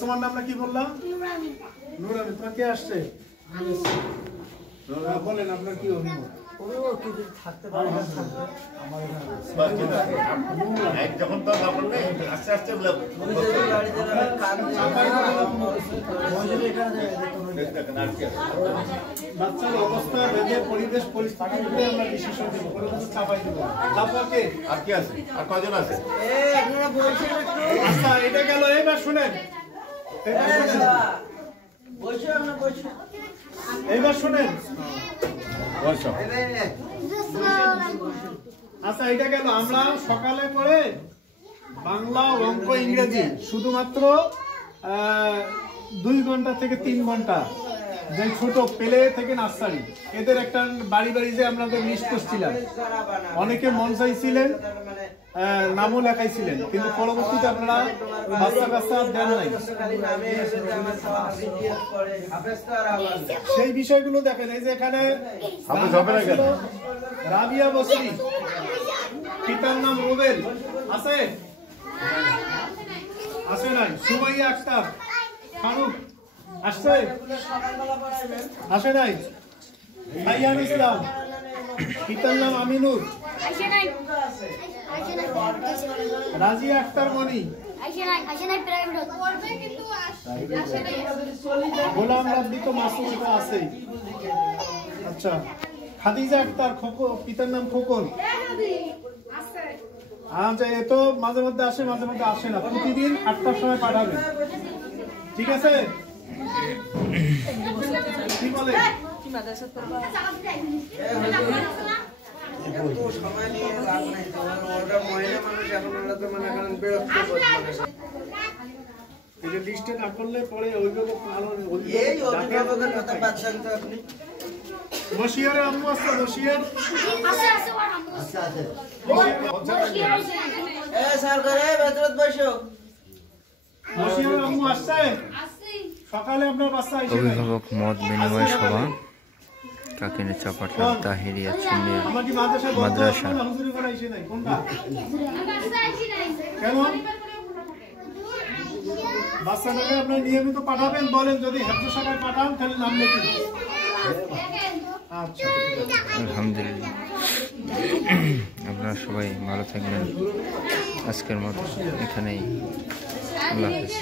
তোমার নামটা কি বললাম? নুরানি। তোমার কে আসছে? বলেন আপনার কি অভিমত? যখন তো আস্তে আস্তে বাচ্চার অবস্থা বেঁধে পরিবেশ পরিস্থিতি আমরা ডিসিশন দেব, কোনো কিছু চাপাই দেবো। চাপাকে আর কি আছে? আর কয়জন আছে? আচ্ছা এটা গেল। এইবার শুনেন, এইবার শুনেন। আচ্ছা এটা গেল। আমরা সকালে করে বাংলা, অঙ্ক, ইংরেজি শুধুমাত্র 2 ঘন্টা থেকে 3 ঘন্টা, যে ছোট পেলে থেকে নার্সারি, এদের একটা বাড়ি বাড়ি যে আমরা লিস্ট করছিলাম, অনেকে মন চাইছিলেন, নামও লেখাইছিলেন, কিন্তু পরবর্তীতে আপনারা বাচ্চা কাচ্চা দেন নাই। সেই বিষয়গুলো দেখেন। এই যে এখানে রাবিয়া বসরি, পিতার নাম রুবেল, আছে আছে নাই? সুমাইয়া আক্তার, ফারুক আসছে, আসে নাই? ভাইয়ান ইসলাম, পিতার নাম আমিনুর, রাজিয়া আক্তার মনি, গোলাম রাব্বি তো মাসুম এটা আছে। আচ্ছা খাদিজা আক্তার, পিতার নাম খোকন। আচ্ছা এ তো মাঝে মধ্যে আসে, মাঝে মধ্যে আসে না। প্রতিদিন 8টার সময় পাঠাবে, ঠিক আছে? কি বলে? লিস্টে না করলে পরে বসিয়ারে আম্মু আসছে, বসিয়ার বসিয়ারে আম্মু আসছে। সকালে আপনার বাচ্চা অভিভাবক মত বিনিময় সভা কাকিনা চাপাটা তাহিরিয়া চুনিয়া মাদ্রাসা। বাচ্চাটাকে আপনার নিয়মিত পাঠাবেন, বলেন যদি হেফজ শাখায় পাঠান তাহলে নাম লিখে দিন। আচ্ছা আলহামদুলিল্লাহ, আপনারা সবাই ভালো থাকবেন। আজকের মতো এখানেই, আল্লাহ হাফেজ।